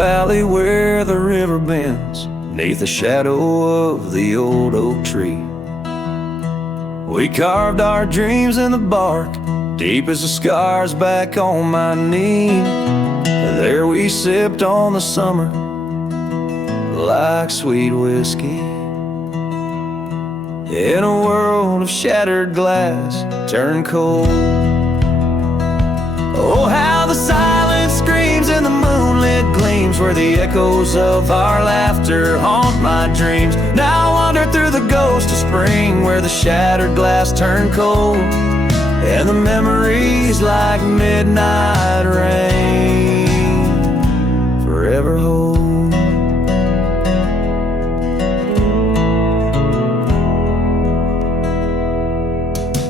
valley where the river bends, 'neath the shadow of the old oak tree, we carved our dreams in the bark, deep as the scars back on my knee. There we sipped on the summer like sweet whiskey, in a world of shattered glass turned cold. Oh, how the silence screams in the moonlit gleams, where the echoes of our laughter haunt my dreams. Now I wander through the ghost of spring, where the shattered glass turned cold, and the memories like midnight rain forever hold.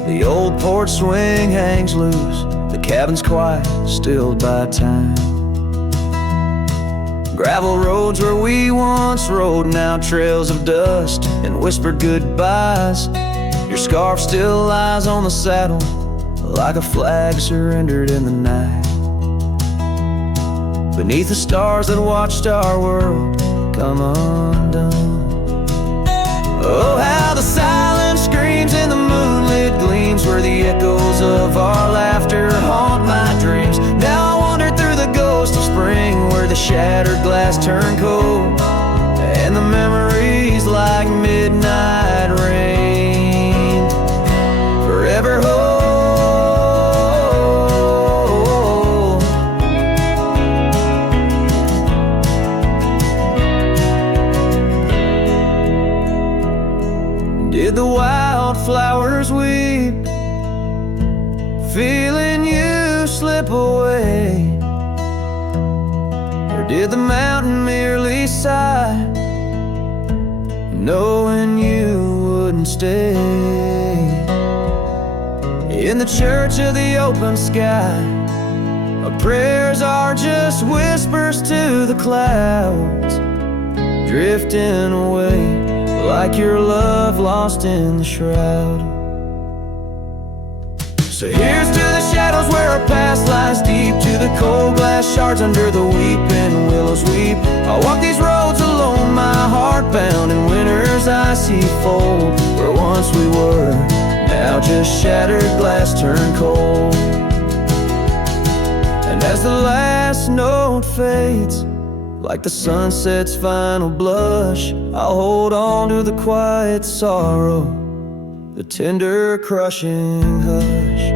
The old porch swing hangs loose, the cabin's quiet, stilled by time. Gravel roads where we once rode, now trails of dust and whispered goodbyes. Your scarf still lies on the saddle, like a flag surrendered in the night, beneath the stars that watched our world come undone. Oh, how the silence screams in the moonlit gleams, where the echoes of our laughter haunt my dreams. Now I wander through the ghost of spring, where the shattered glass turned cold, and the memories like midnight rain forever hold. Did the wildflowers weep, feeling you slip away? Or did the mountain merely sigh, knowing you wouldn't stay? In the church of the open sky, our prayers are just whispers to the clouds, drifting away like your love lost in the shroud. So here's to the shadows where our past lies deep, to the cold glass shards under the weeping willows weep. I'll walk these roads alone, my heart bound in winter's icy fold, where once we were, now just shattered glass turned cold. And as the last note fades, like the sunset's final blush, I'll hold on to the quiet sorrow, the tender crushing hush.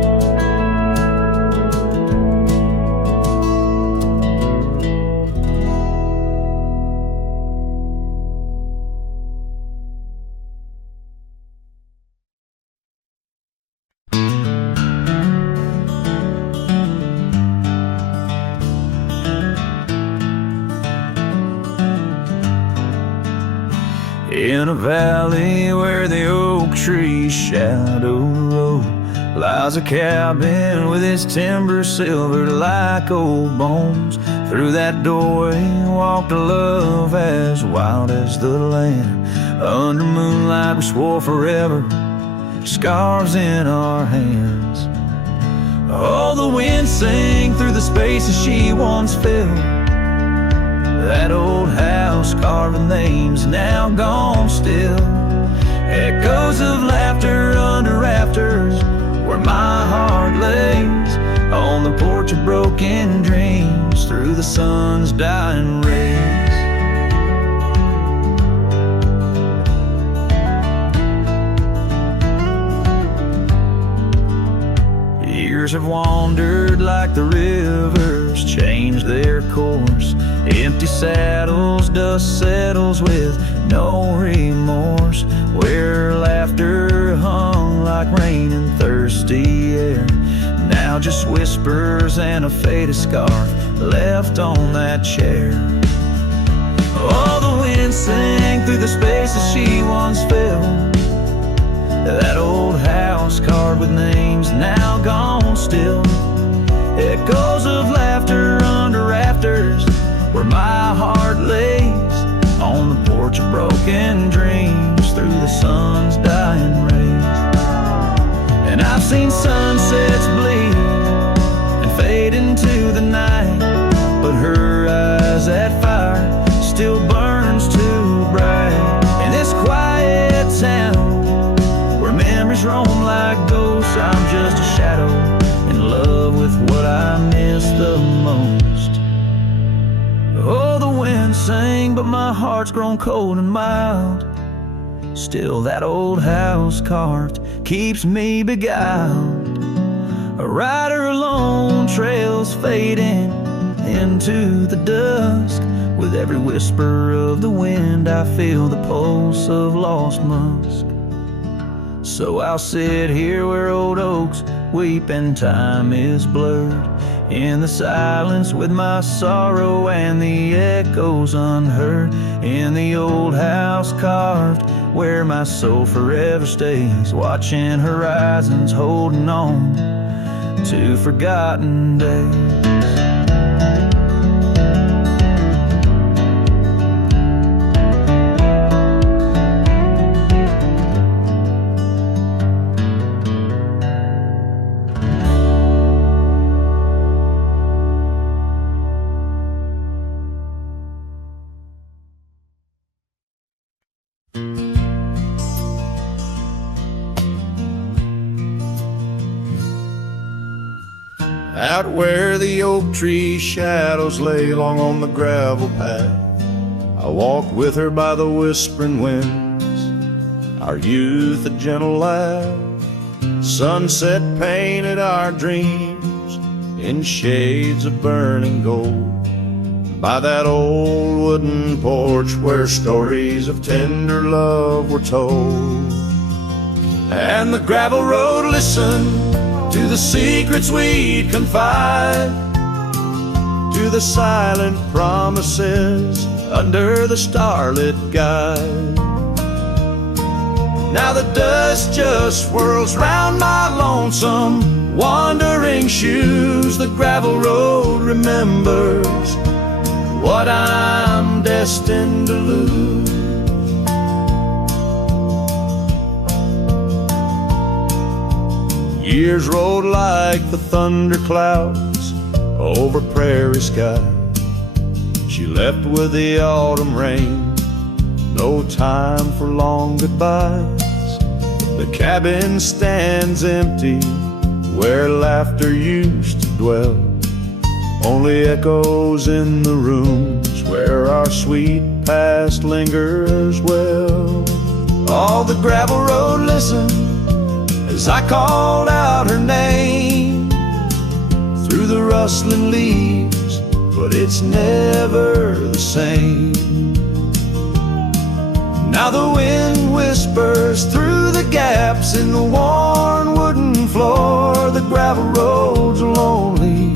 In a valley where the oak tree's shadow road, lies a cabin with its timber silvered like old bones. Through that doorway walked a love as wild as the land. Under moonlight we swore forever, scarves in our hands. Oh, the wind sang through the spaces she once filled. That old house carving names now gone still. Echoes of laughter under rafters, where my heart lays on the porch of broken dreams through the sun's dying rays. Years have wandered like the rivers, changed their course. Empty saddles, dust settles with no remorse, where laughter hung like rain in thirsty air. Now just whispers and a faded scarf left on that chair. Oh, the wind sang through the spaces she once filled. That old house carved with names now gone still. Echoes of laughter under rafters, where my heart lays on the porch of broken dreams through the sun's dying rays. And I've seen sunsets bleed and fade into the night, but her eyes that fire can sing, but my heart's grown cold and mild. Still that old house carved keeps me beguiled. A rider alone, trails fading into the dusk. With every whisper of the wind, I feel the pulse of lost musk. So I'll sit here where old oaks weep and time is blurred, in the silence with my sorrow and the echoes unheard. In the old house carved where my soul forever stays, watching horizons, holding on to forgotten days. Out where the oak tree shadows lay long on the gravel path, I walked with her by the whispering winds, our youth a gentle laugh. Sunset painted our dreams in shades of burning gold, by that old wooden porch where stories of tender love were told. And the gravel road listened to the secrets we'd confide, to the silent promises under the starlit guide. Now the dust just swirls round my lonesome wandering shoes. The gravel road remembers what I'm destined to lose. Years rolled like the thunder clouds over prairie sky. She left with the autumn rain, no time for long goodbyes. The cabin stands empty where laughter used to dwell, only echoes in the rooms where our sweet past lingers well. All the gravel road listened as I called out her name through the rustling leaves, but it's never the same. Now the wind whispers through the gaps in the worn wooden floor. The gravel roads are lonely,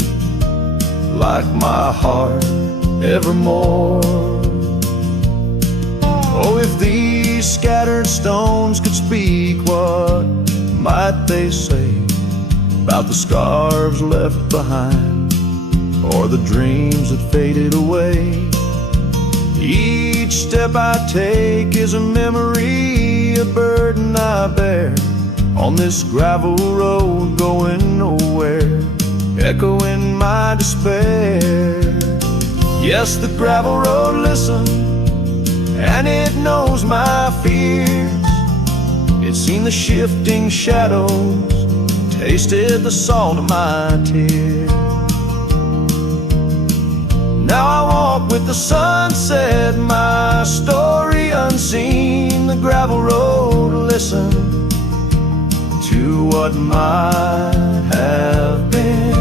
like my heart evermore. Oh, if these scattered stones could speak, what might they say about the scars left behind, or the dreams that faded away? Each step I take is a memory, a burden I bear on this gravel road going nowhere, echoing my despair. Yes, the gravel road listens, and it knows my fears. It's seen the shifting shadows, tasted the salt of my tears. Now I walk with the sunset, my story unseen. The gravel road listen to what might have been.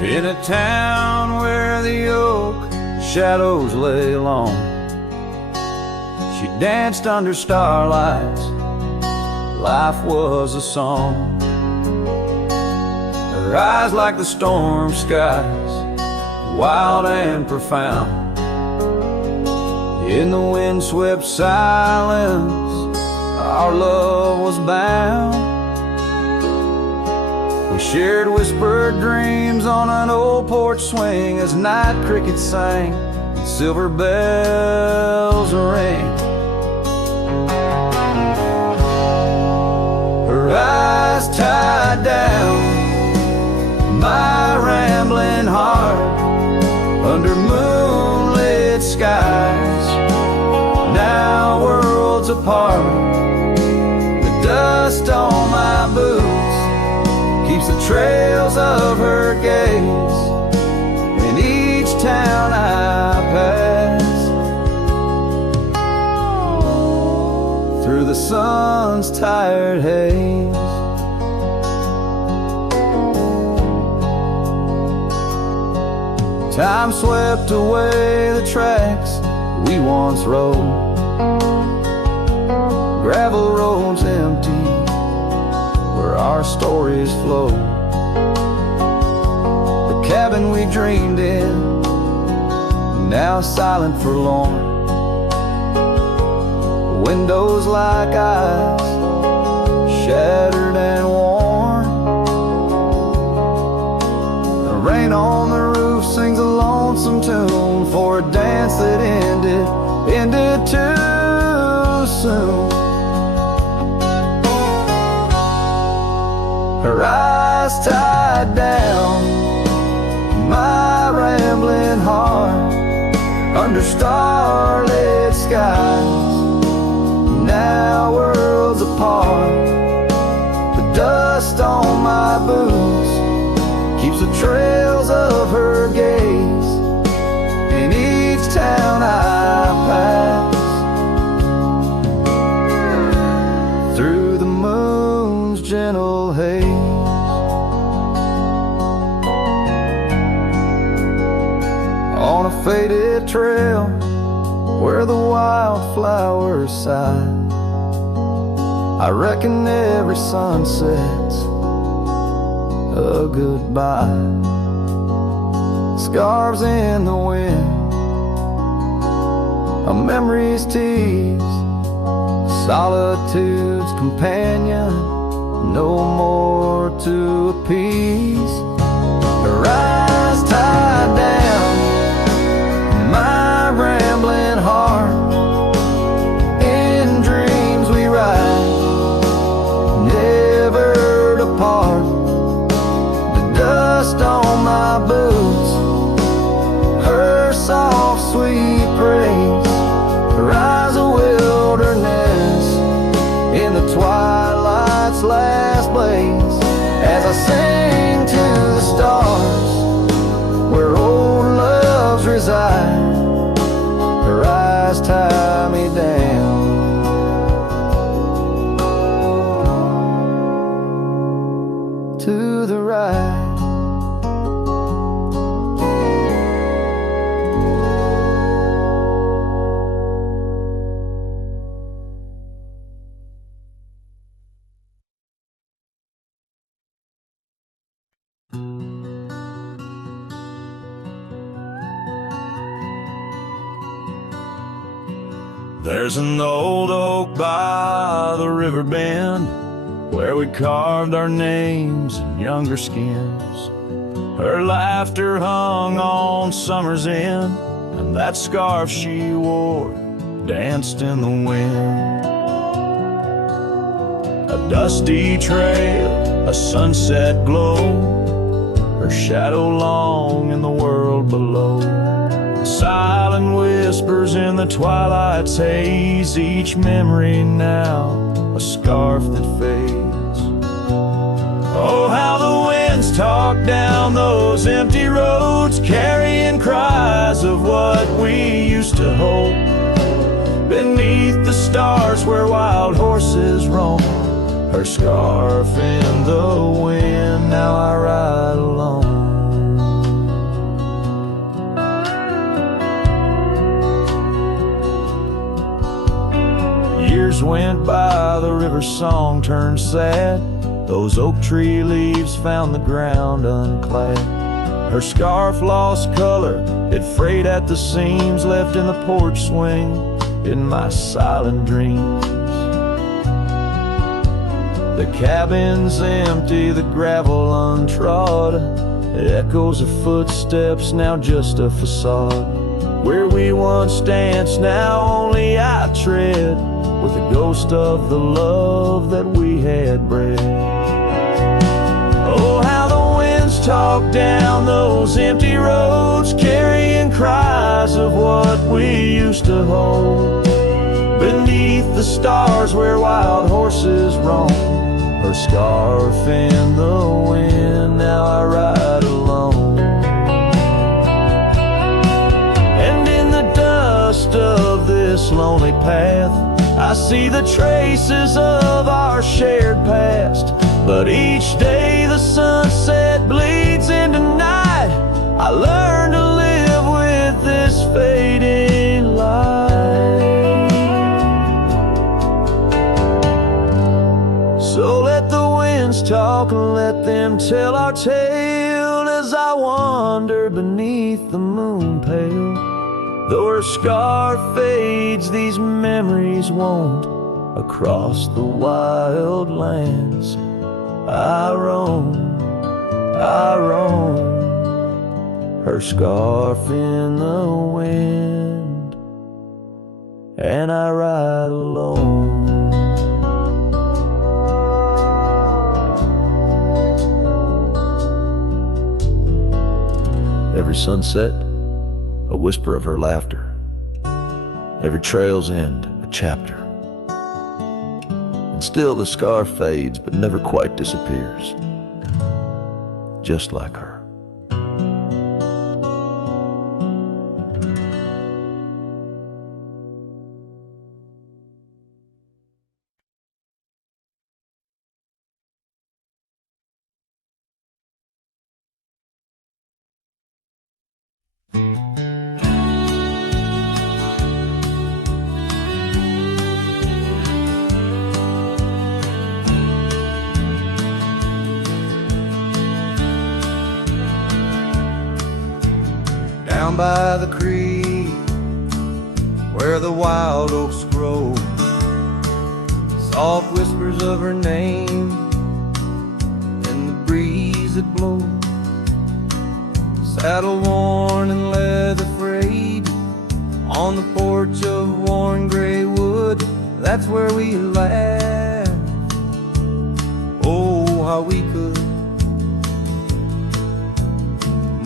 In a town where the oak shadows lay long, she danced under starlights, life was a song. Her eyes like the storm skies, wild and profound. In the windswept silence, our love was bound. We shared whispered dreams on an old porch swing as night crickets sang and silver bells rang. Her eyes tied down my rambling heart under moonlit skies, now worlds apart. The dust on my boots keeps the trails of her gaze in each town I pass, through the sun's tired haze. Time swept away the tracks we once rode, gravel roads empty where our stories flow. The cabin we dreamed in, now silent, forlorn. Windows like eyes, shattered and worn. The rain on the roof sings a lonesome tune for a dance that ended too soon. Her eyes tied down my rambling heart under starlit skies, now worlds apart. The dust on my boots keeps the trails of her gaze in each town I pass, through the moon's gentle haze. On a faded trail where the wildflowers sigh, I reckon every sunset's a goodbye. Scarves in the wind, a memory's tease, solitude's companion, no more to appease. Her eyes tied down my rambling heart, in dreams we ride, never to part. The dust on my boots, her soft sweet praise, her eyes a wilderness in the twilight's last blaze, as I sing to the stars where old loves reside. Her eyes tie me down to the right. There's an old oak by the river bend where we carved our names in younger skins. Her laughter hung on summer's end, and that scarf she wore danced in the wind. A dusty trail, a sunset glow, her shadow long in the world below. Silent whispers in the twilight's haze, each memory now a scarf that fades. Oh, how the winds talk down those empty roads, carrying cries of what we used to hold. Beneath the stars where wild horses roam, her scarf in the wind, now I ride alone. Years went by, the river's song turned sad. Those oak tree leaves found the ground unclad. Her scarf lost color, it frayed at the seams, left in the porch swing in my silent dreams. The cabin's empty, the gravel untrod. It echoes of footsteps, now just a facade. Where we once danced, now only I tread, with the ghost of the love that we had bred. Oh, how the winds talk down those empty roads, carrying cries of what we used to hold. Beneath the stars where wild horses roam, her scarf in the wind, now I ride alone. And in the dust of this lonely path, I see the traces of our shared past. But each day the sunset bleeds into night, I learn to live with this fading light. So let the winds talk and let them tell our tale, as I wander beneath the moon pale. Though her scar fades, these memories won't. Across the wild lands I roam, her scarf in the wind, and I ride alone. Every sunset, a whisper of her laughter. Every trail's end, a chapter. And still the scar fades, but never quite disappears. Just like her. Down by the creek, where the wild oaks grow, soft whispers of her name in the breeze that blows. Saddle worn and leather frayed, on the porch of worn gray wood, that's where we laughed. Oh, how we could.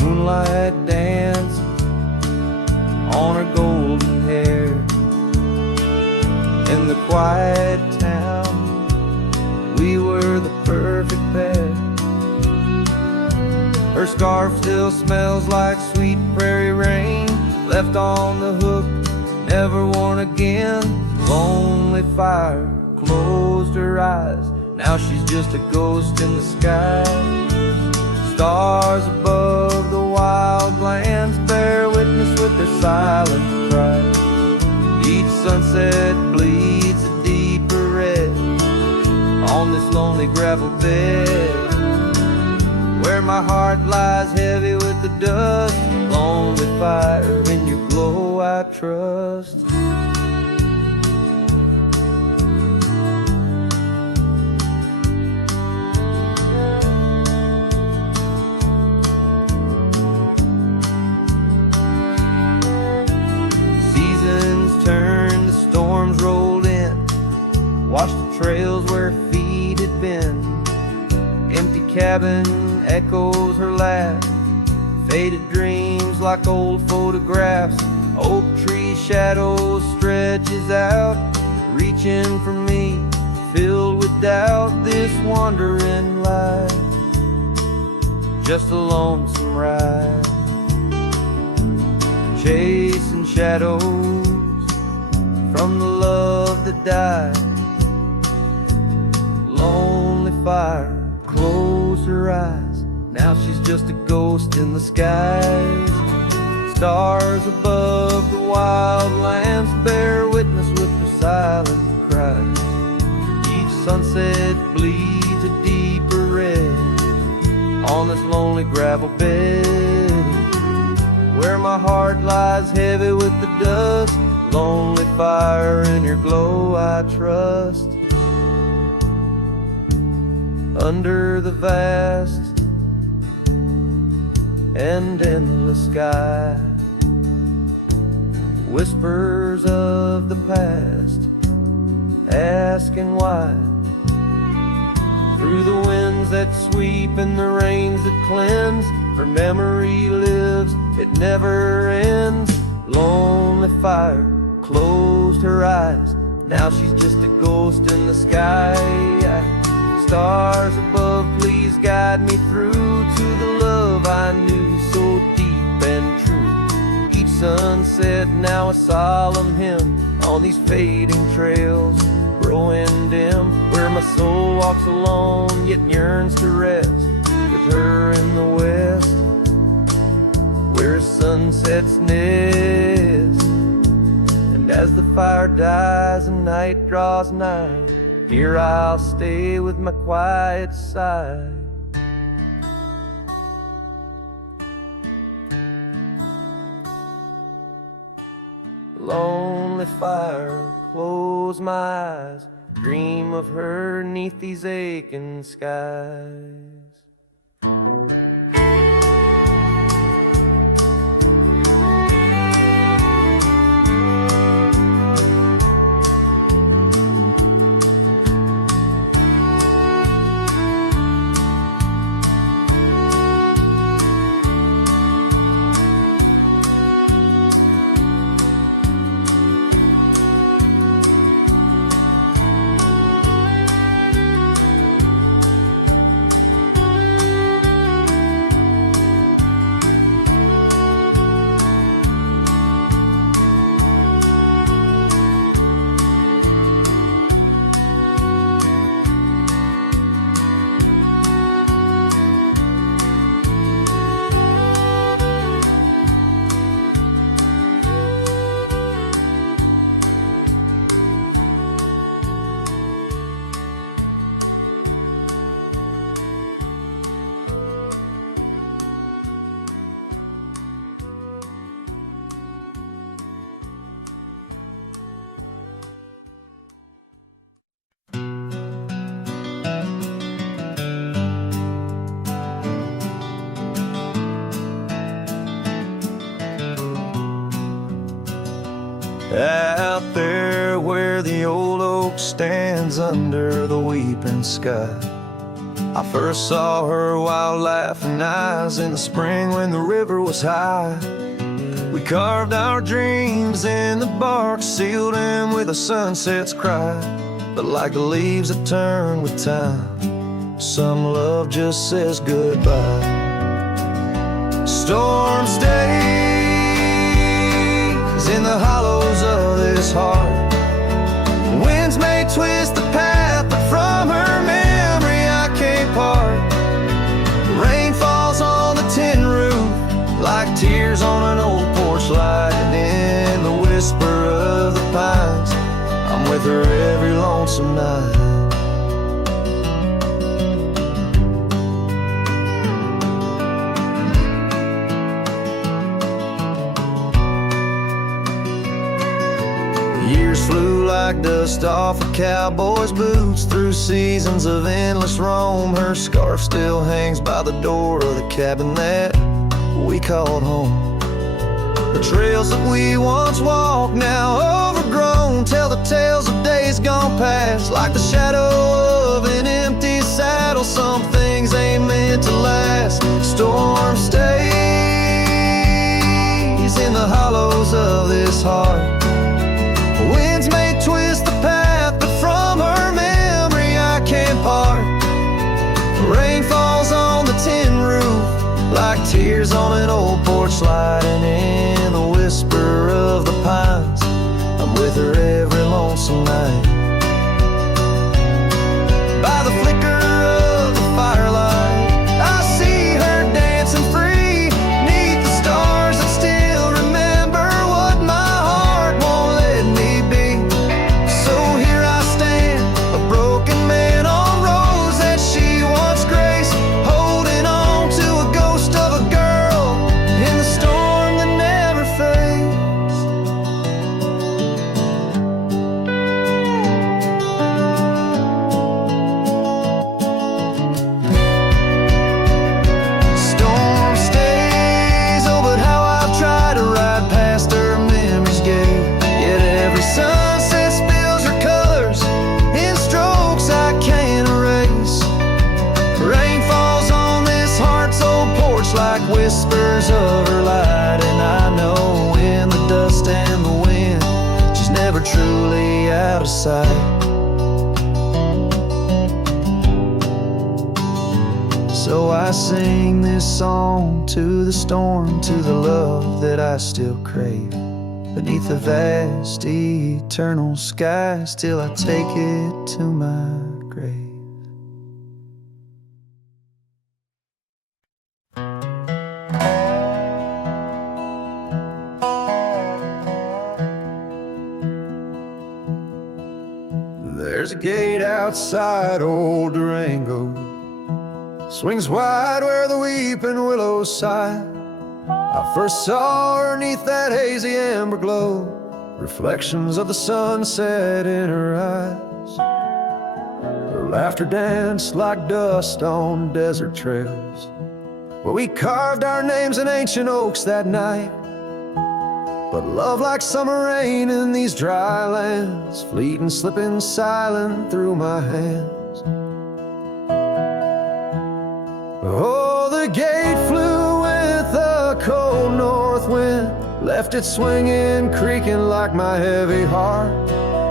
Moonlight dance on her golden hair. In the quiet town, we were the perfect pair. Her scarf still smells like sweet prairie rain, left on the hook, never worn again. Lonely fire closed her eyes, now she's just a ghost in the sky. Stars above the wild lands bear witness with their silent cry. Each sunset bleeds a deeper red on this lonely gravel bed, where my heart lies heavy with the dust. Lonely fire, in your glow I trust. Rolled in, watched the trails where feet had been. Empty cabin echoes her laugh, faded dreams like old photographs. Oak tree shadows stretches out, reaching for me, filled with doubt. This wandering life, just a lonesome ride, chasing shadows from the love that died. Lonely fire closed her eyes, now she's just a ghost in the skies. Stars above the wild lands bear witness with their silent cries. Each sunset bleeds a deeper red on this lonely gravel bed, where my heart lies heavy with the dust. Lonely fire, in your glow I trust. under the vast and endless sky. Whispers of the past, asking why. Through the winds that sweep and the rains that cleanse, her memory lives, it never ends. Lonely fire closed her eyes, now she's just a ghost in the sky. Stars above, please guide me through to the love I knew so deep and true. Each sunset now a solemn hymn on these fading trails growing dim, where my soul walks alone yet yearns to rest with her in the west, where sunsets nest. And as the fire dies and night draws nigh, here I'll stay with my quiet sigh. Lonely fire, close my eyes, dream of her 'neath these aching skies. Out there where the old oak stands under the weeping sky, I first saw her wild laughing eyes in the spring when the river was high. We carved our dreams in the bark, sealed them with a sunset's cry. But like the leaves that turn with time, some love just says goodbye. Storm stays in the hollows of this heart. Winds may twist the path, but from her memory I can't part. Rain falls on the tin roof like tears on an old porch light, and in the whisper of the pines I'm with her every lonesome night. Years flew like dust off a cowboy's boots, through seasons of endless roam. Her scarf still hangs by the door of the cabin that we called home. The trails that we once walked, now overgrown, tell the tales of days gone past. Like the shadow of an empty saddle, some things ain't meant to last. Storm stays in the hollows of this heart. Winds may twist the path, but from her memory I can't part. Rain falls on the tin roof like tears on an old porch light, and in the whisper of the pines I'm with her every lonesome night. By the flicker of the firelight I see her dancing free, 'neath the stars that still remember what my heart won't let me be. So here I stand, a broken man on roads that she once graced, holding on to a ghost of a girl in the storm that never fades. out of sight. So I sing this song to the storm, to the love that I still crave. Beneath the vast eternal skies, till I take it to my grave. There's a gate outside old Durango, swings wide where the weeping willows sigh. I first saw her neath that hazy amber glow, reflections of the sunset in her eyes. Her laughter danced like dust on desert trails, where we carved our names in ancient oaks that night. But love like summer rain in these dry lands, fleeting, slipping silent through my hands. Oh, the gate flew with a cold north wind, left it swinging, creaking like my heavy heart.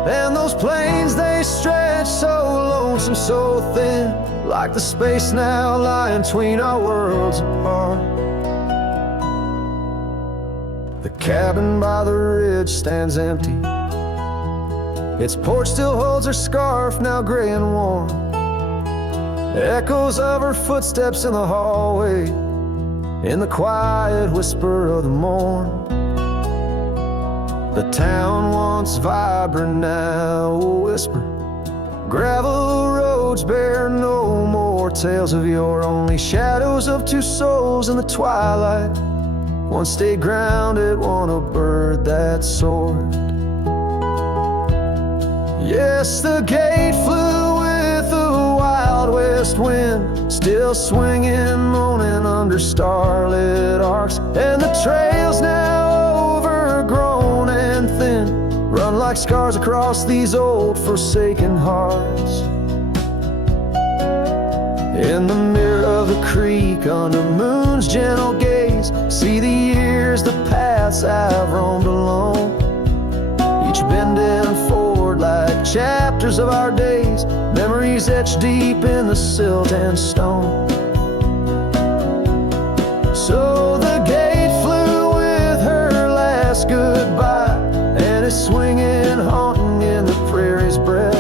And those plains, they stretch so lonesome, so thin, like the space now lying between our worlds apart. The cabin by the ridge stands empty, its porch still holds her scarf, now gray and warm. Echoes of her footsteps in the hallway, in the quiet whisper of the morn. The town once vibrant, now a whisper. Gravel roads bear no more tales of yore, only shadows of two souls in the twilight. One stayed grounded, one a bird that soared. Yes, the gate flew with the wild west wind, still swinging, moaning under starlit arcs. And the trails, now overgrown and thin, run like scars across these old forsaken hearts. In the mirror of the creek, under moon's gentle gaze, see the years, the paths I've roamed alone, each bending forward like chapters of our days, memories etched deep in the silt and stone. So the gate flew with her last goodbye, and it's swinging, haunting in the prairie's breath,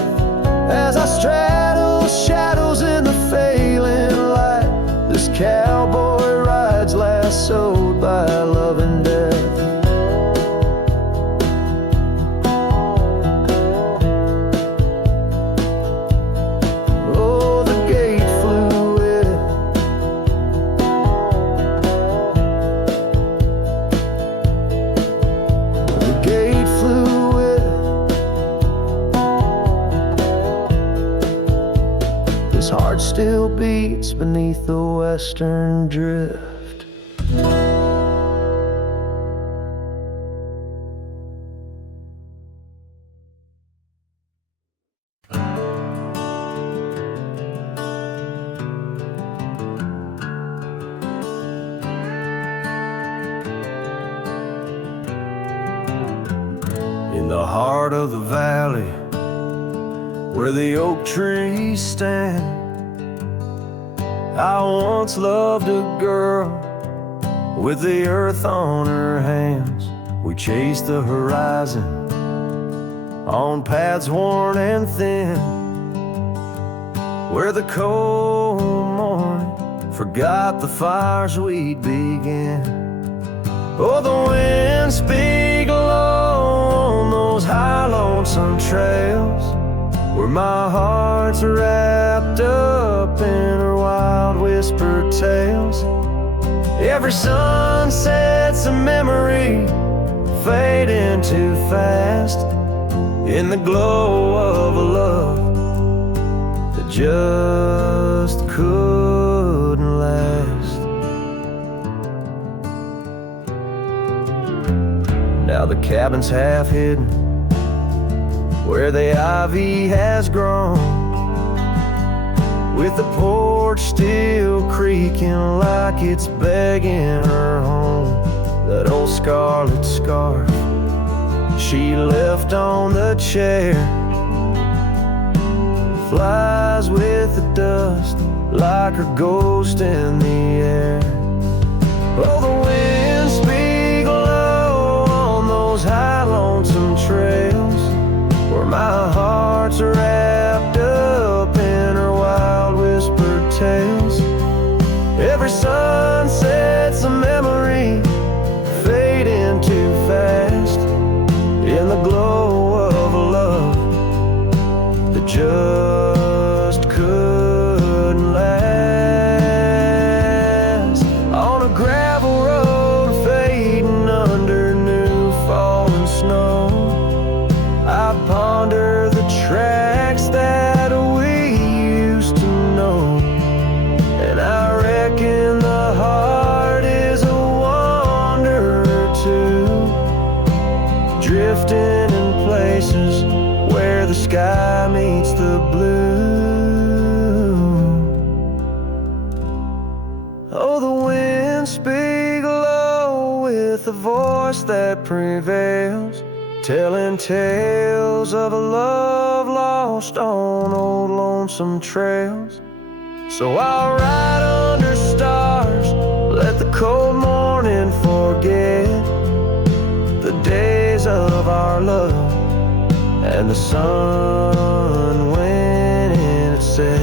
as I straddle shadows in the failing light. This cowboy rides lassoed by love and death. Oh, the gate flew with it. The gate flew with it. This heart still beats beneath the western drift. In the heart of the valley, where the oak trees stand, I once loved a girl with the earth on her hands. We chased the horizon on paths worn and thin, where the cold morning forgot the fires we'd begin. Oh, the winds speak low on those high lonesome trails, where my heart's wrapped up in her wild whispered tales. Every sunset's a memory fading too fast, in the glow of a love that just couldn't last. Now the cabin's half hidden, where the ivy has grown, with the porch still creaking like it's begging her home. That old scarlet scarf she left on the chair flies with the dust like her ghost in the air. Oh, the winds speak low on those high lonesome trails where my heart's wrapped up in her wild whispered tales. Every sunset's a memory fading too fast in the glow of a love that just couldn't last. On a gravel road fading under new falling snow, I ponder the tracks that we used to know, and I reckon the heart is a wanderer too, drifting in places where the sky meets the blue. Oh, the winds speak low with a voice that prevails, telling tales of a love lost on old lonesome trails. So I'll ride under stars, let the cold morning forget the days of our love and the sun when it set.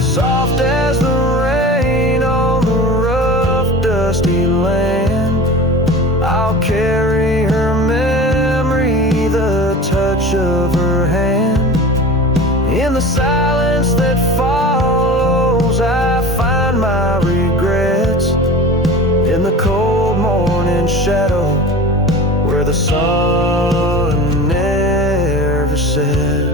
Soft as the rain on the rough dusty land, I'll carry her memory, the touch of her hand. In the silence that follows, I find my regrets in the cold morning shadow where the sun never sets.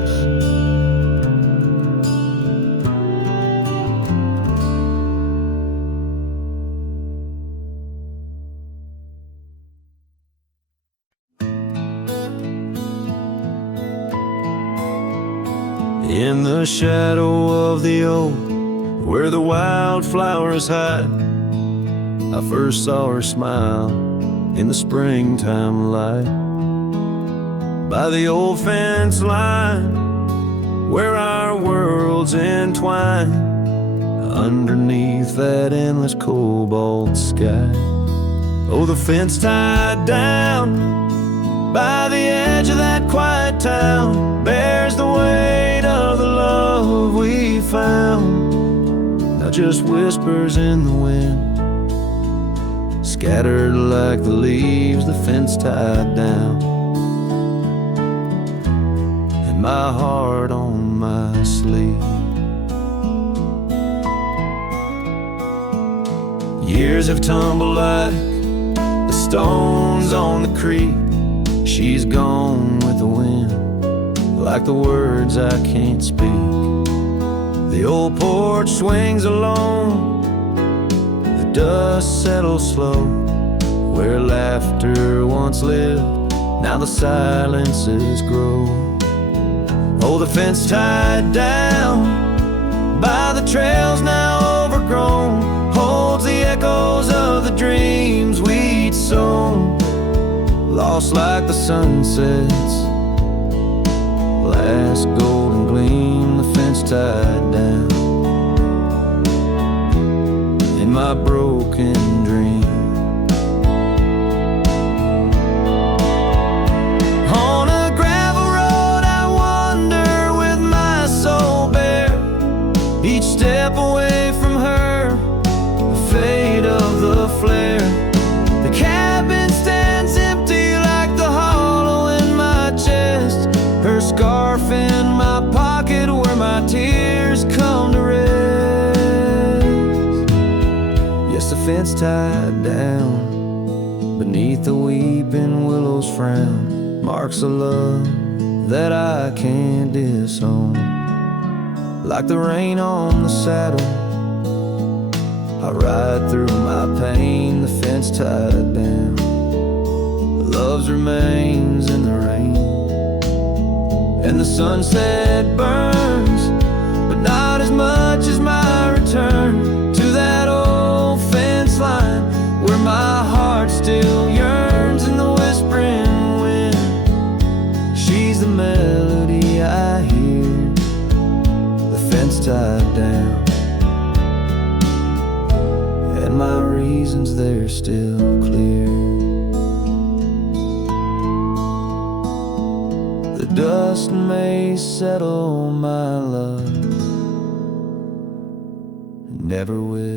In the shadow of the oak, where the wildflowers hide, I first saw her smile in the springtime light. By the old fence line, where our worlds entwine, underneath that endless cobalt sky. Oh, the fence tied down by the edge of that quiet town bears the weight of the love we found. Now just whispers in the wind, scattered like the leaves the fence tied down, and my heart on my sleeve. Years have tumbled like the stones on the creek. She's gone with the wind, like the words I can't speak. The old porch swings alone, the dust settles slow. Where laughter once lived, now the silences grow. Oh, the fence tied down by the trails now overgrown holds the echoes of the dreams we'd sown. Lost like the sunset's last golden gleam, the fence tied down in my broken dream. On a gravel road I wander with my soul bare, each step away from her, the fade of the flare. The cabin stands empty like the hollow in my chest, her scarf in my pocket where my tears come to rest. Yes, the fence tied down beneath the weeping willow's frown marks a love that I can't disown. Like the rain on the saddle, I ride through my pain, the fence tied down. Love's remains in the rain, and the sunset burns, but not as much as my return to that old fence line where my heart still yearns in the whispering wind. She's the melody fence tied down, and my reasons, they're still clear. The dust may settle, my love, never will.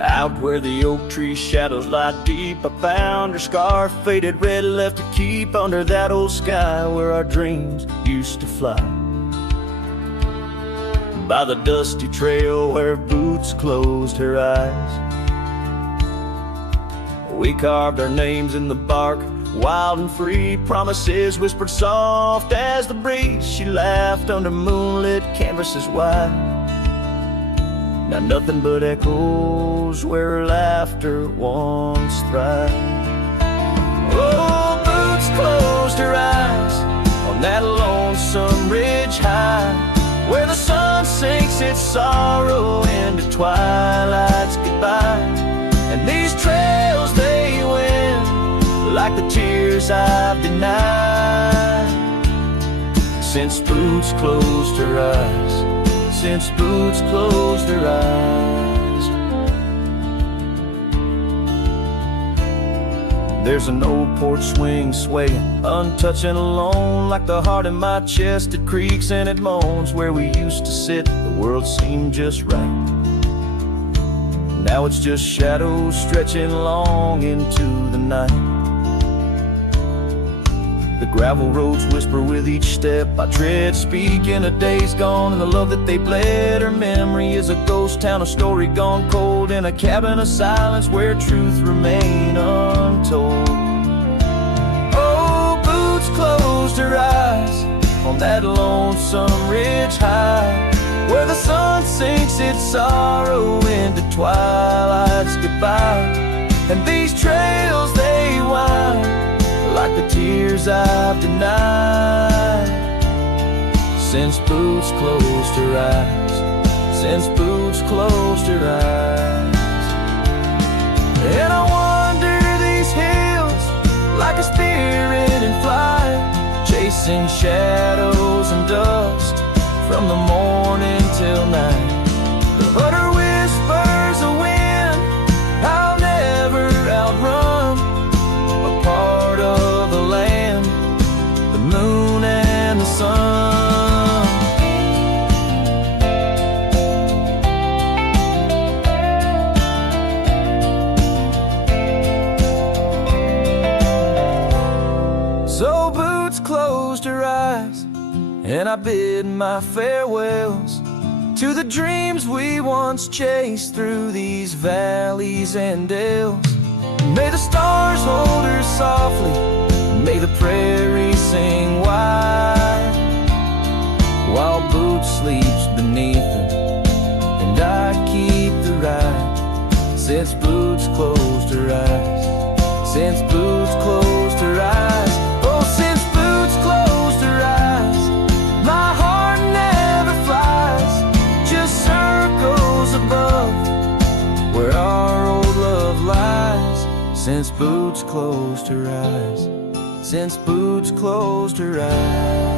Out where the oak tree shadows lie deep, I found her scarf, faded red, left to keep under that old sky where our dreams used to fly. By the dusty trail where boots closed her eyes, we carved our names in the bark, wild and free, promises whispered soft as the breeze. She laughed under moonlit canvases wide, now nothing but echoes where her laughter once thrived. Oh, boots closed her eyes on that lonesome ridge high, where the sun sinks its sorrow into twilight's goodbye. And these trails, they win like the tears I've denied, since boots closed her eyes, since boots closed her eyes. There's an old porch swing swaying, untouched and alone, like the heart in my chest. It creaks and it moans. Where we used to sit, the world seemed just right. Now it's just shadows stretching long into the night. The gravel roads whisper with each step I tread, speaking of days gone and the love that they bled. Her memory is a ghost town, a story gone cold, in a cabin of silence where truth remain untold. Oh, boots closed her eyes on that lonesome ridge high, where the sun sinks its sorrow into twilight's goodbye. And these trails, they wind like the tears I've denied, since boots closed her eyes, since boots closed her eyes. And I wander these hills like a spirit in flight, chasing shadows and dust from the morning till night. But her whispers a wind I'll never outrun, a part of the land, the moon and the sun. So boots closed her eyes, and I bid my farewells to the dreams we once chased through these valleys and dales. May the stars hold her softly, may the prairies sing wide, while boots sleeps beneath them, and I keep the ride. Since boots closed her eyes, since boots closed her eyes, oh, since boots closed her eyes, my heart never flies, just circles above where our old love lies. Since boots closed her eyes, since boots closed her eyes.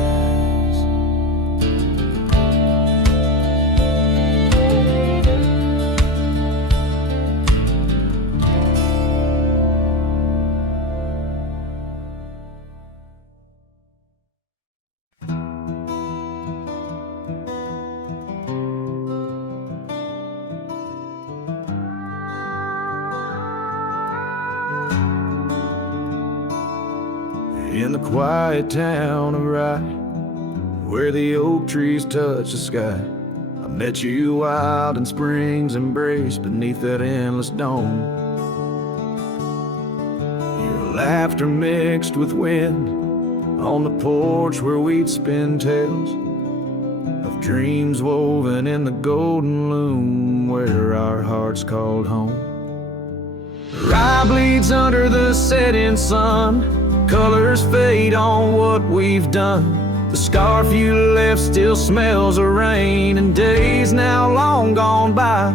In the quiet town of Rye, where the oak trees touch the sky, I met you wild in spring's embrace beneath that endless dome. Your laughter mixed with wind on the porch where we'd spin tales of dreams woven in the golden loom where our hearts called home. Rye bleeds under the setting sun, colors fade on what we've done, The scarf you left still smells of rain and days now long gone by.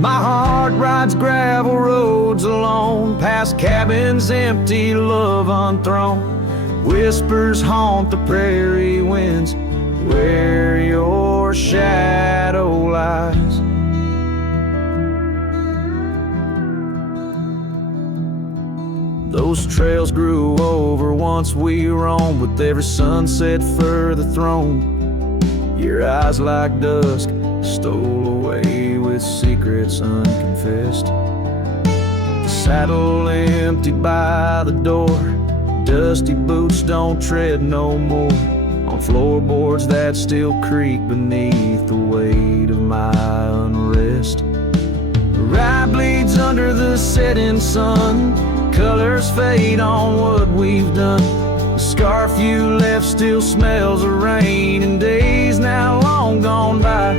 My heart rides gravel roads alone, past cabins empty, love unthrown. Whispers haunt the prairie winds where your shadow lies. Those trails grew over once we roamed, with every sunset further thrown. Your eyes like dusk stole away with secrets unconfessed. The saddle emptied by the door, dusty boots don't tread no more on floorboards that still creak beneath the weight of my unrest. The rye bleeds under the setting sun, colors fade on what we've done. The scarf you left still smells of rain and days now long gone by.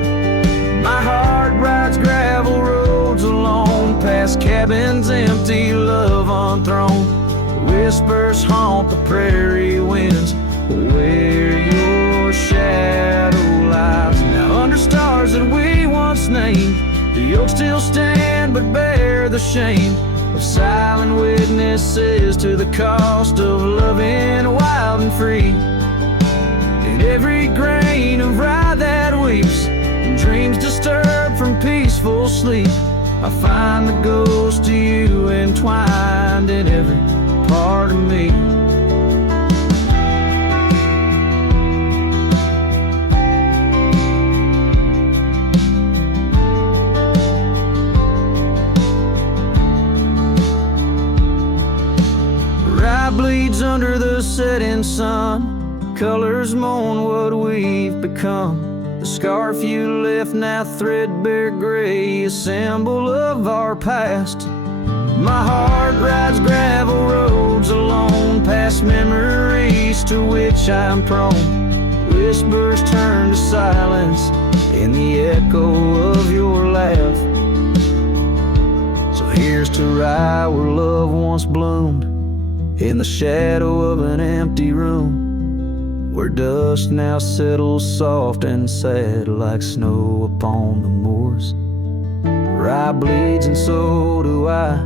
My heart rides gravel roads alone, past cabins empty, love unthrown. Whispers haunt the prairie winds where your shadow lies. Now under stars that we once named, the yoke still stand but bear the shame of silent witnesses to the cost of loving wild and free. In every grain of rye that weeps, dreams disturbed from peaceful sleep, I find the ghost of you entwined in every part of me. Rye bleeds under the setting sun, colors mourn what we've become. The scarf you left now threadbare gray, a symbol of our past. My heart rides gravel roads alone, past memories to which I'm prone. Whispers turn to silence in the echo of your laugh. So here's to rye where love once bloomed, in the shadow of an empty room, where dust now settles soft and sad like snow upon the moors. Rye bleeds and so do I,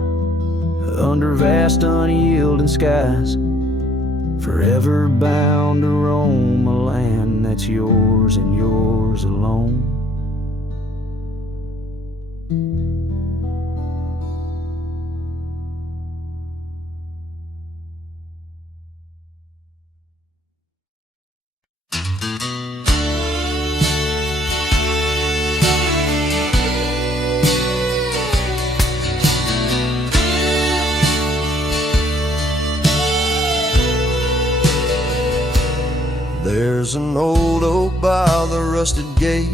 under vast unyielding skies, forever bound to roam a land that's yours and yours alone. There's an old oak by the rusted gate,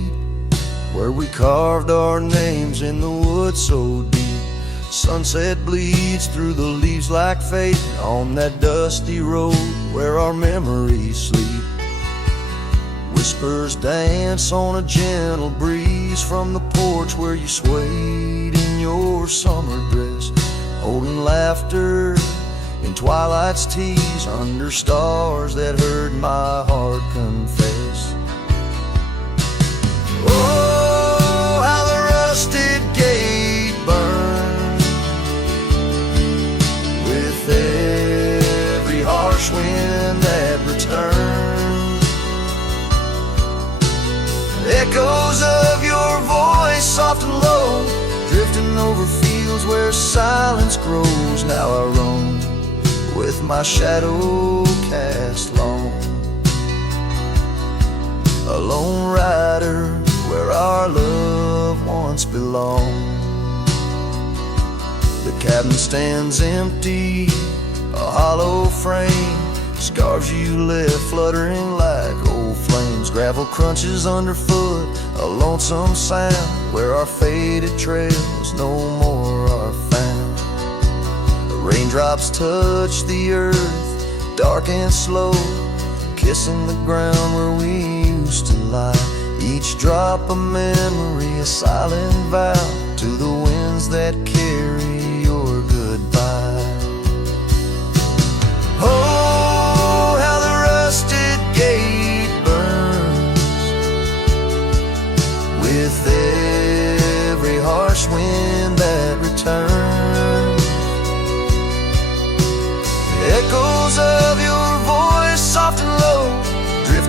where we carved our names in the wood so deep. Sunset bleeds through the leaves like fate on that dusty road where our memories sleep. Whispers dance on a gentle breeze from the porch where you swayed in your summer dress, holding laughter in twilight's tease under stars that heard my heart confess. Oh, how the rusted gate burned with every harsh wind that returned. Echoes of your voice, soft and low, drifting over fields where silence grows. Now I roam with my shadow cast long, a lone rider where our love once belonged. The cabin stands empty, a hollow frame, scarves you left fluttering like old flames. Gravel crunches underfoot, a lonesome sound where our faded trails no more are found. Raindrops touch the earth, dark and slow, kissing the ground where we used to lie. Each drop a memory, a silent vow to the winds that carry your goodbye. Oh, how the rusted gate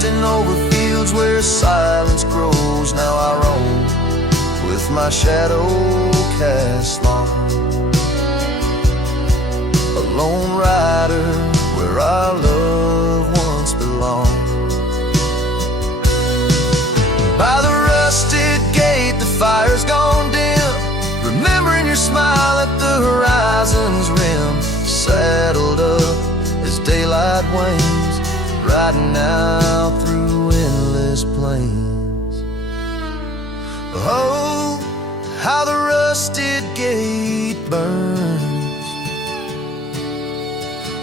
Drifting over fields where silence grows. Now I roam with my shadow cast long, a lone rider where our love once belonged. By the rusted gate the fire's gone dim, remembering your smile at the horizon's rim. Saddled up as daylight wanes, riding out through endless plains. Oh, how the rusted gate burns,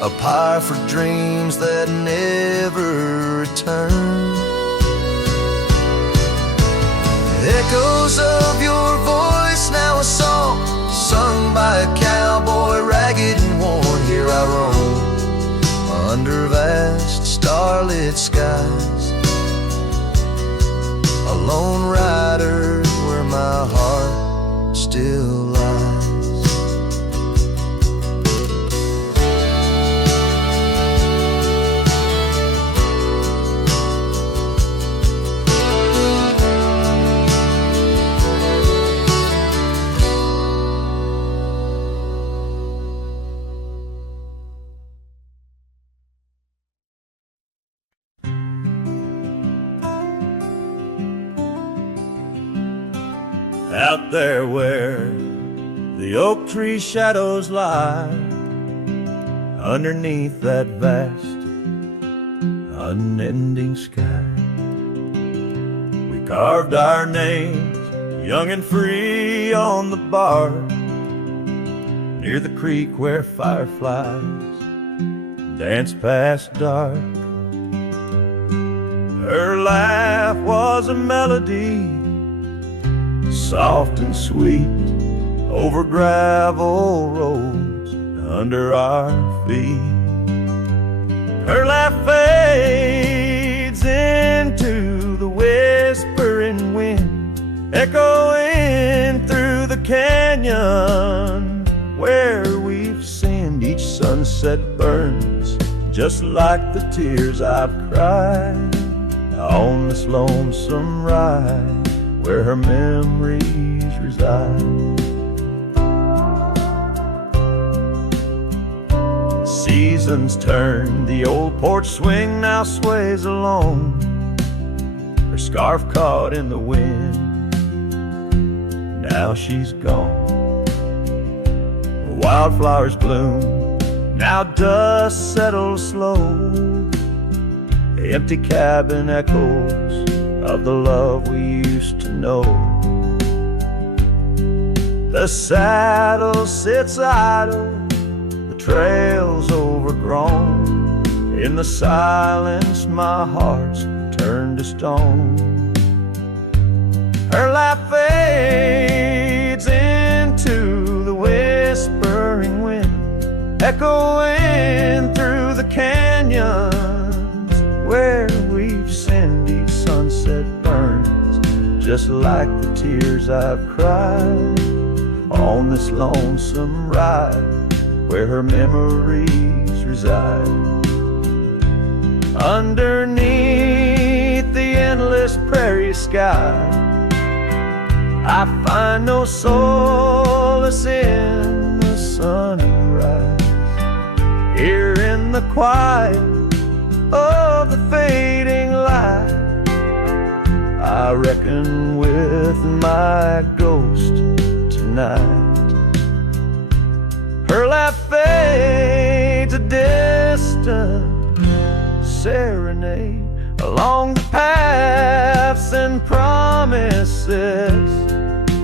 a pyre for dreams that never return. Echoes of your voice, now a song sung by a cowboy, ragged and worn. Here I roam under vast starlit skies, a lone rider where my heart still lies. Out there where the oak tree shadows lie, underneath that vast, unending sky, we carved our names, young and free, on the bark, near the creek where fireflies dance past dark. Her laugh was a melody, soft and sweet, over gravel roads under our feet. Her laugh fades into the whispering wind, echoing through the canyon where we've sinned. Each sunset burns just like the tears I've cried on this lonesome ride where her memories reside. Seasons turn, the old porch swing now sways alone, her scarf caught in the wind, now she's gone. Wildflowers bloom, now dust settles slow, the empty cabin echoes of the love we used to know. The saddle sits idle, the trail's overgrown, in the silence my heart's turned to stone. Her laugh fades into the whispering wind, echoing through the canyons where we've sinned. Each sunset burns just like the tears I've cried on this lonesome ride where her memories reside. Underneath the endless prairie sky, I find no solace in the sunrise. Here in the quiet of the fading light, I reckon with my ghost tonight. Her laugh fades, a distant serenade along the paths and promises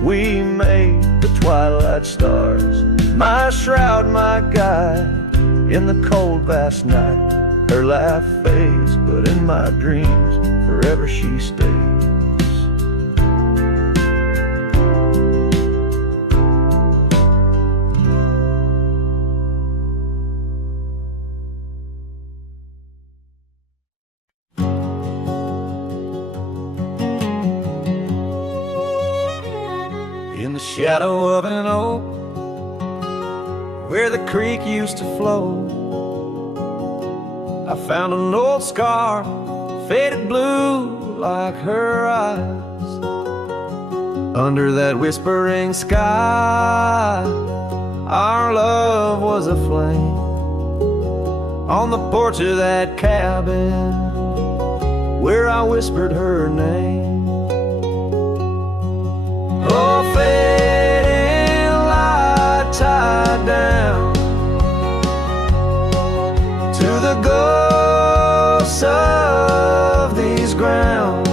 we made. The twilight stars, my shroud, my guide in the cold vast night. Her laugh fades, but in my dreams forever she stays. In the shadow of an oak where the creek used to flow, I found an old scar faded blue like her eyes. Under that whispering sky, our love was a flame. On the porch of that cabin where I whispered her name. Oh, fading light tied down to the ghosts of these grounds.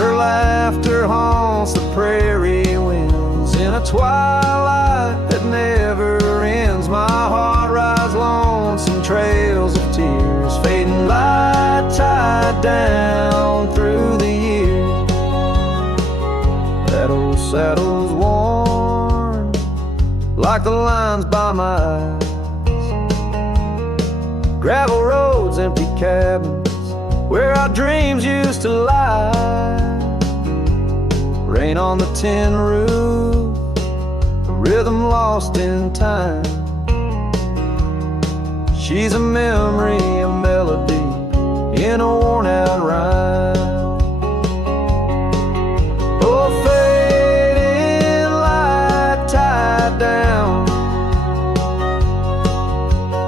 Her laughter haunts the prairie winds in a twilight that never ends. My heart rides lonesome trails of tears, fading light tied down through the years. That old saddle's worn like the lines by my eyes. Gravel roads, empty cabins where our dreams used to lie. Rain on the tin roof, a rhythm lost in time. She's a memory, a melody in a worn out rhyme. Oh, fading light tied down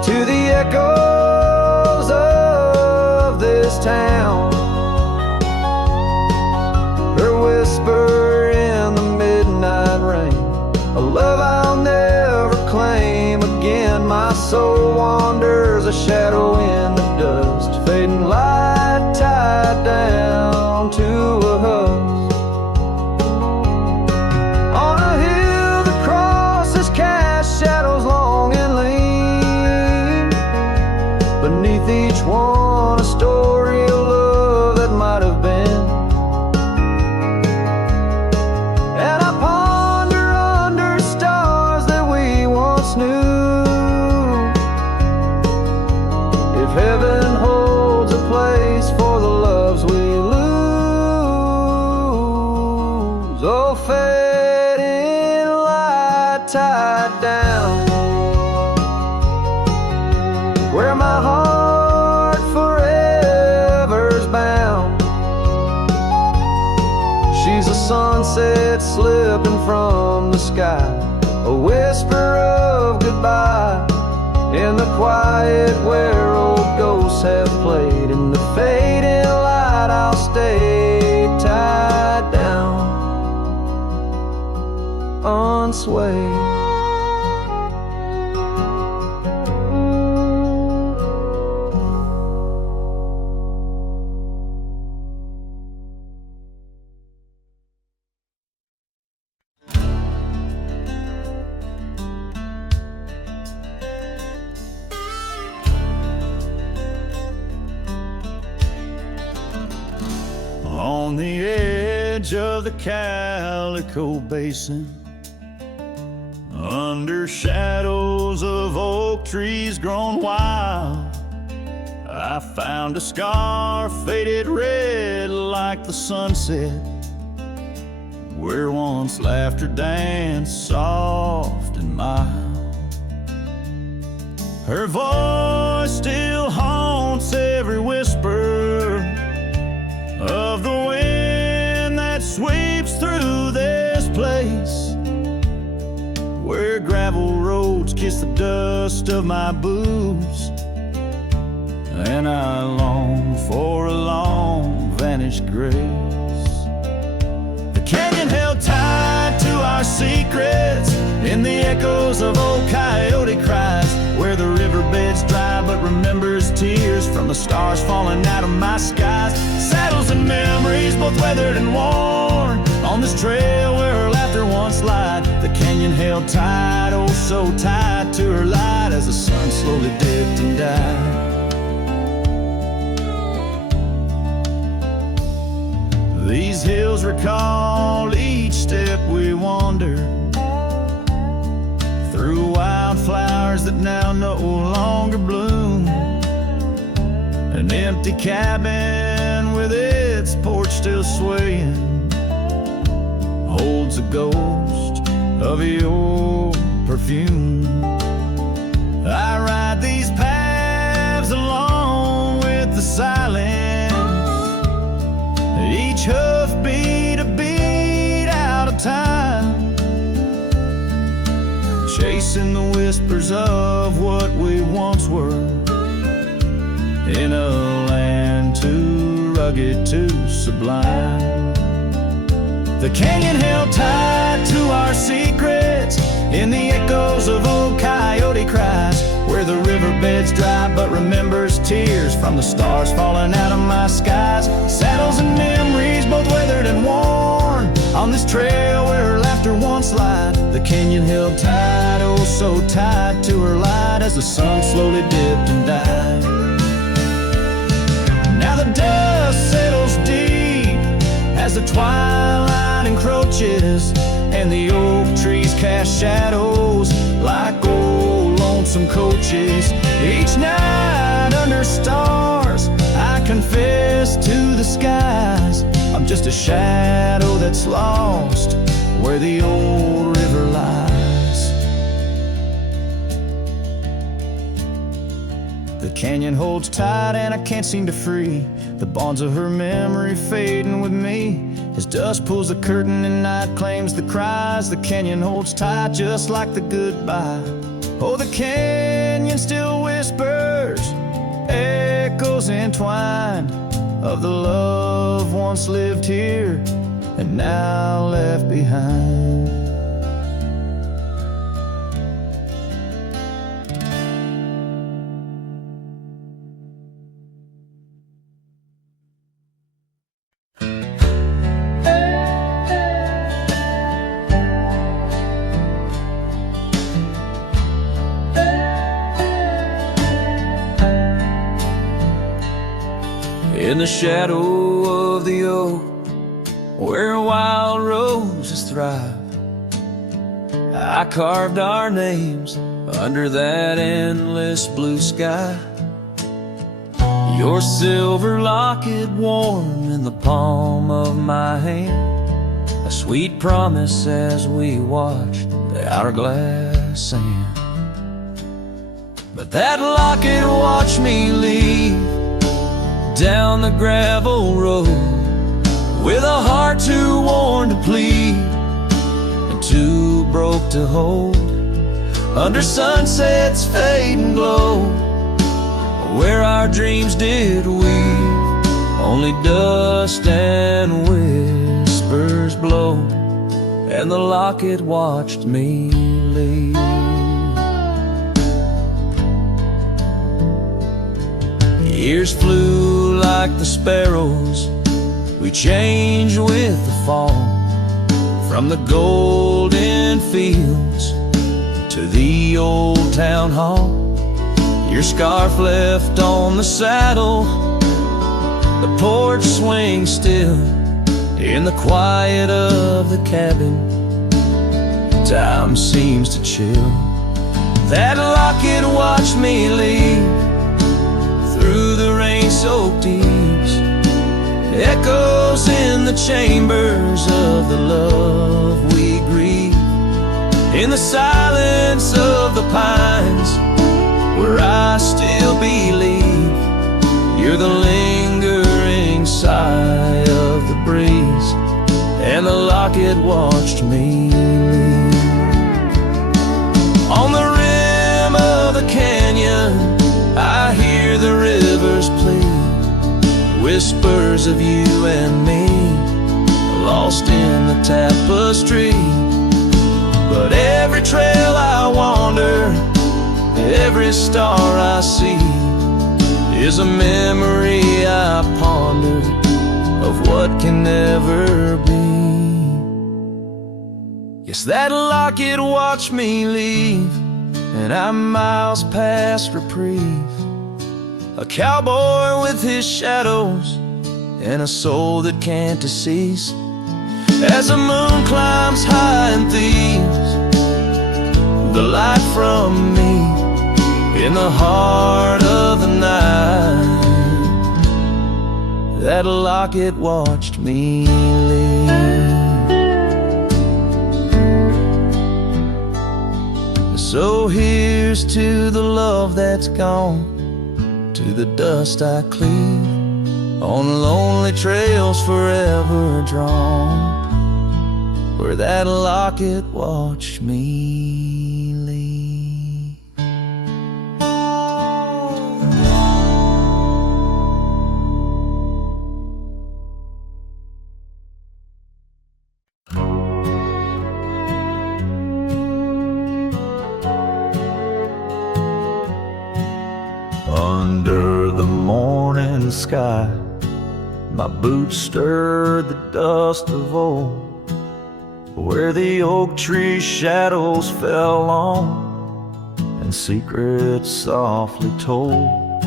to the echoes of this town. Her whisper in the midnight rain, a love I'll never claim again. My soul wanders a shadow in the dust, fading light tied down to a husk. On a hill the crosses cast shadows long and lean. Beneath each one a story of love that might have been. And I ponder under stars that we once knew. If heaven holds a place for the loves we lose. Oh, fading light tied down where my heart forever's bound. She's a sunset slipping from the sky, a whisper of goodbye in the quiet where old ghosts have played. In the fading light I'll stay tied down, unswayed. On the edge of the Calico Basin, under shadows of oak trees grown wild, I found a scar faded red like the sunset, where once laughter danced soft and mild. Her voice still haunts every whisper of the wind that sweeps through this place, where gravel roads kiss the dust of my boots, and I long for a long vanished grace. The canyon held tight to our secrets in the echoes of old coyote cries, where the riverbed's dry but remembers tears from the stars falling out of my skies. Saddles and memories both weathered and worn on this trail where her laughter once lied. The canyon held tight, oh so tight to her light, as the sun slowly dipped and died. These hills recall each step we wandered through wildflowers that now no longer bloom. An empty cabin with its porch still swaying holds a ghost of your perfume. I ride these paths alone with the silence, each hoofbeat a beat out of time, chasing the whispers of what we once were, in a land too rugged, too sublime. The canyon held tight to our secrets in the echoes of old coyote cries, where the riverbed's dry but remembers tears from the stars falling out of my skies. Saddles and memories both weathered and worn on this trail where laughter once lied. The canyon held tight, oh so tight to her light, as the sun slowly dipped and died. Now the dust settles deep as the twilight encroaches, and the oak trees cast shadows like old lonesome coaches. Each night under stars I confess to the skies, I'm just a shadow that's lost where the old river lies. The canyon holds tight and I can't seem to free the bonds of her memory fading with me. As dusk pulls the curtain and night claims the cries, the canyon holds tight just like the goodbye. Oh, the canyon still whispers, echoes entwined, of the love once lived here and now left behind. In the shadow of the oak, where wild roses thrive, I carved our names under that endless blue sky. Your silver locket warm in the palm of my hand, a sweet promise as we watched the hourglass sand. But that locket watched me leave down the gravel road, with a heart too worn to plead and too broke to hold, under sunset's fading glow, where our dreams did weave, only dust and whispers blow, and the locket watched me leave. Years flew like the sparrows, we changed with the fall, from the golden fields to the old town hall. Your scarf left on the saddle, the porch swings still, in the quiet of the cabin, time seems to chill. That locket watched me leave through the rain-soaked eaves, echoes in the chambers of the love we grieve, in the silence of the pines, where I still believe you're the lingering sigh of the breeze, and the locket watched me leave. On the rim of the canyon I hear the rivers plead, whispers of you and me, lost in the tapestry. But every trail I wander, every star I see, is a memory I ponder of what can never be. Yes, that locket watched me leave, and I'm miles past reprieve, a cowboy with his shadows and a soul that can't decease. As the moon climbs high and thieves the light from me, in the heart of the night, that locket watched me leave. So here's to the love that's gone, to the dust I cleave on lonely trails forever drawn, where that locket watched me leave. Under the morning sky, my boots stirred the dust of old, where the oak tree shadows fell on and secrets softly told.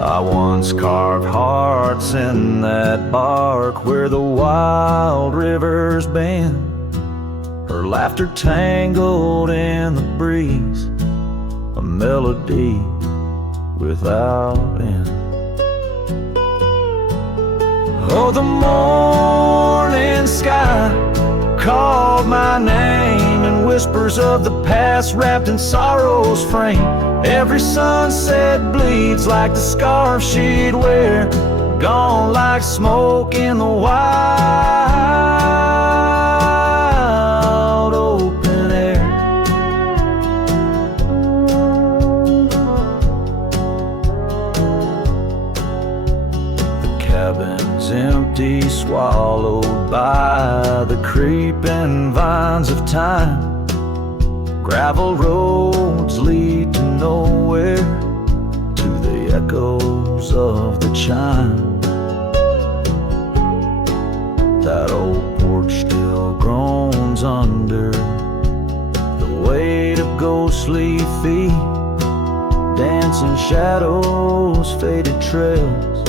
I once carved hearts in that bark where the wild rivers bend, her laughter tangled in the breeze, a melody without end. Oh, the morning sky called my name in whispers of the past wrapped in sorrow's frame. Every sunset bleeds like the scarf she'd wear, gone like smoke in the wild open air. The cabin's empty, swallowed by the creeping vines of time. Gravel roads lead to nowhere, to the echoes of the chime. That old porch still groans under the weight of ghostly feet, dancing shadows, faded trails,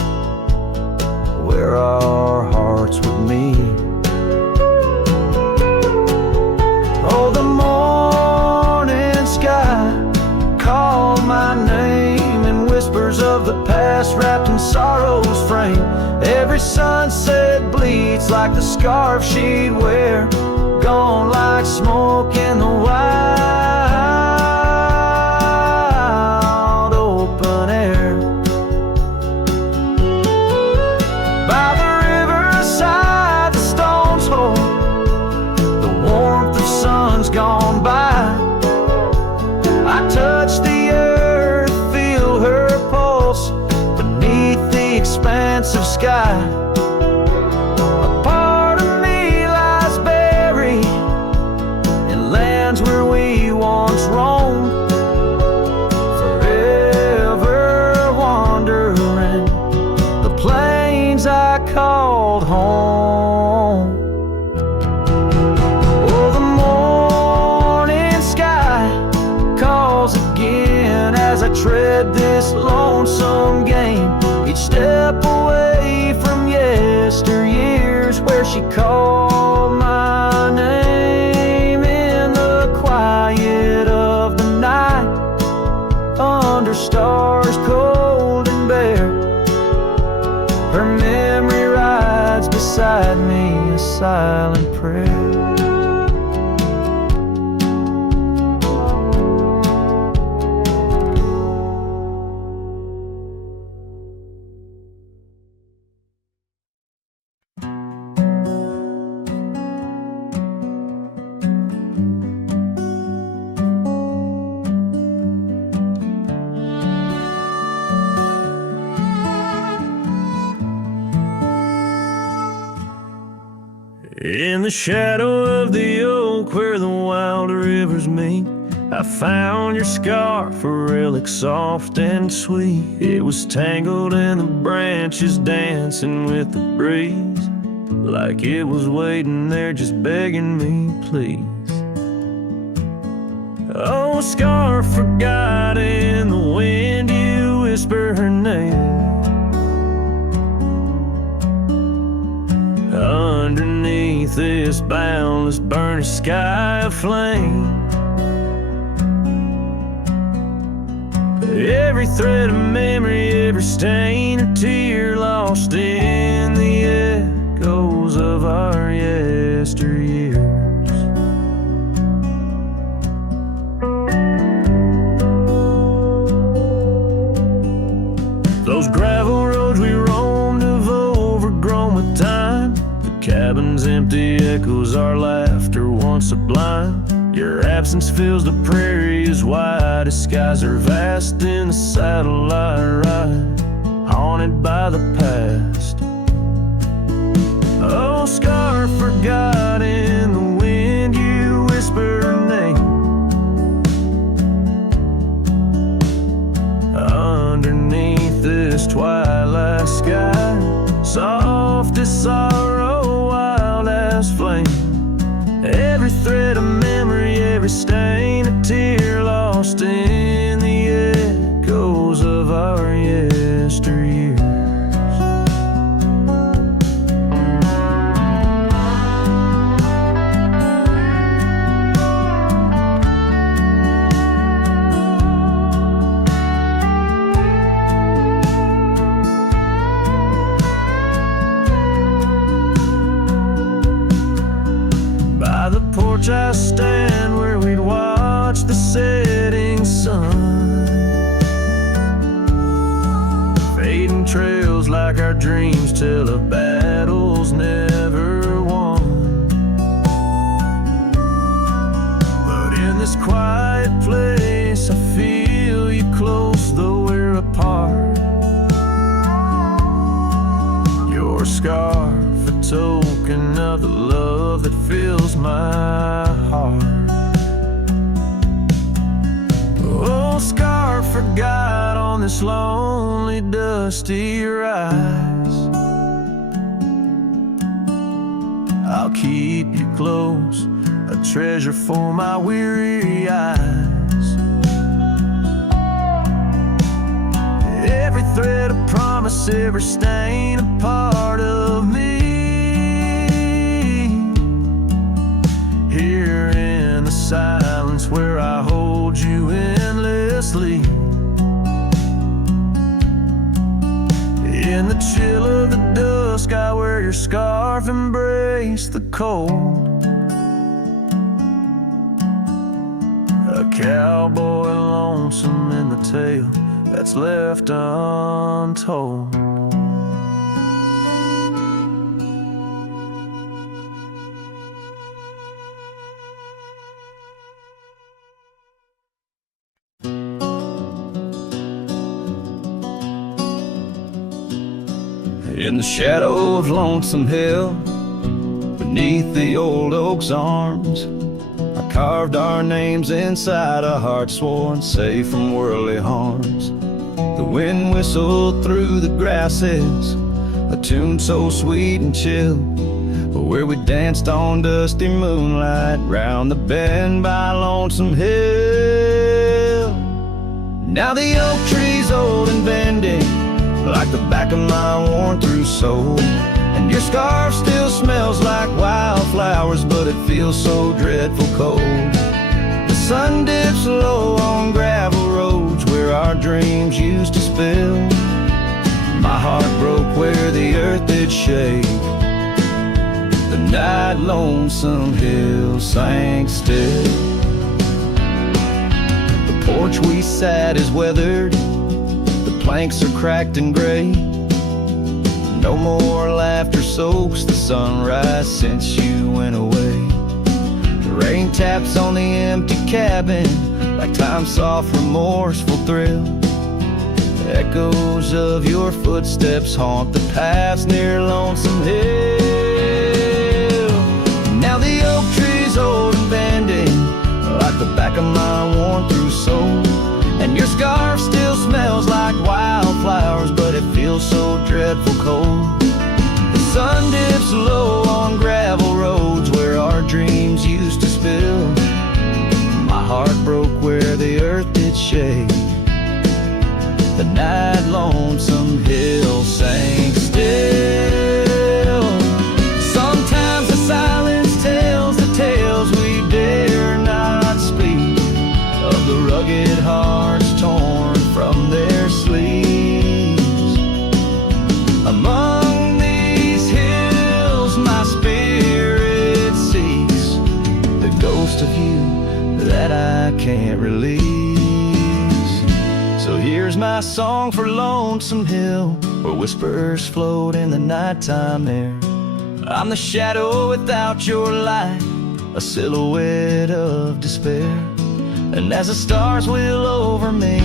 where our hearts would meet. Oh, the morning sky called my name in whispers of the past wrapped in sorrow's frame. Every sunset bleeds like the scarf she'd wear, gone like smoke in the wild open air. By the riverside the stones hold the warmth of suns gone by. I touch the earth, feel her pulse beneath the expanse of sky. A part of me lies buried in lands where we once roamed, forever wandering the plains I called home. Oh, the morning sky calls again as I tread this lonesome game, each step away from yesteryears where she called my name in the quiet of the night, under stars cold and bare. Her memory rides beside me, a silent prayer. In the shadow of the oak where the wild rivers meet, I found your scarf, a relic soft and sweet. It was tangled in the branches, dancing with the breeze, like it was waiting there just begging me, please. Oh, scarf forgot in the wind, you whisper her name. Underneath this boundless burnished sky of flame, every thread of memory, every stain or tear lost in the echoes of our yesteryears. Those gravel roads we roamed have overgrown with time. The cabin's empty echoes our laughter once sublime. Your absence fills the prairie as wide as skies are vast in the satellite ride, haunted by the past. Oh, scar forgot in the wind, you whisper her name. Underneath this twilight sky, soft as sorrow, wild as flame. Every thread of memory, every stain, a tear lost in the echoes of our yesteryears. By the porch I stand where we'd watch the setting sun, fading trails like our dreams tell of battles never won. But in this quiet place I feel you close though we're apart. Your scarf, a token of the love that fills my heart. Oh, scarf forgot on this lonely dusty rise. I'll keep you close, a treasure for my weary eyes. Every thread a promise, every stain a part of me. Here in the silence where I hold you endlessly, in the chill of the dusk I wear your scarf, embrace the cold. A cowboy lonesome in the tale that's left untold. In the shadow of Lonesome Hill, beneath the old oak's arms, I carved our names inside a heart sworn safe from worldly harms. The wind whistled through the grasses, a tune so sweet and chill, where we danced on dusty moonlight round the bend by Lonesome Hill. Now the oak tree's old and bending like the back of my worn-through soul, and your scarf still smells like wildflowers, but it feels so dreadful cold. The sun dips low on gravel roads where our dreams used to spill. My heart broke where the earth did shake. The night Lonesome Hill sank still. The porch we sat is weathered, planks are cracked and gray. No more laughter soaks the sunrise since you went away. The rain taps on the empty cabin like time's soft remorseful thrill. The echoes of your footsteps haunt the paths near Lonesome Hill. Now the oak tree's old and bending like the back of my worn-through soul, and your scarf still smells like wildflowers, but it feels so dreadful cold. The sun dips low on gravel roads where our dreams used to spill. My heart broke where the earth did shake. The night Lonesome Hill sank still. Sometimes the silence tells the tales we dare not speak, of the rugged hearts torn from their sleeves. Among these hills my spirit seeks the ghost of you that I can't release. So here's my song for Lonesome Hill, where whispers float in the nighttime air. I'm the shadow without your light, a silhouette of despair. And as the stars wheel over me,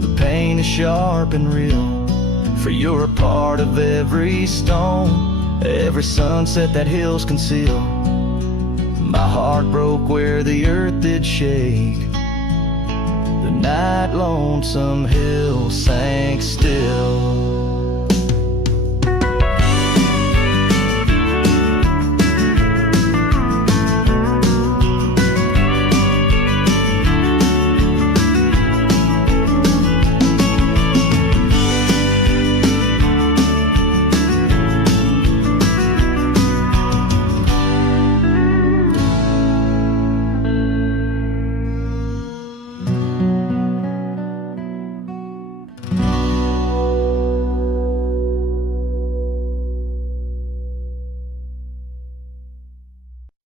the pain is sharp and real. For you're a part of every stone, every sunset that hills conceal. My heart broke where the earth did shake, the night Lonesome Hill sang.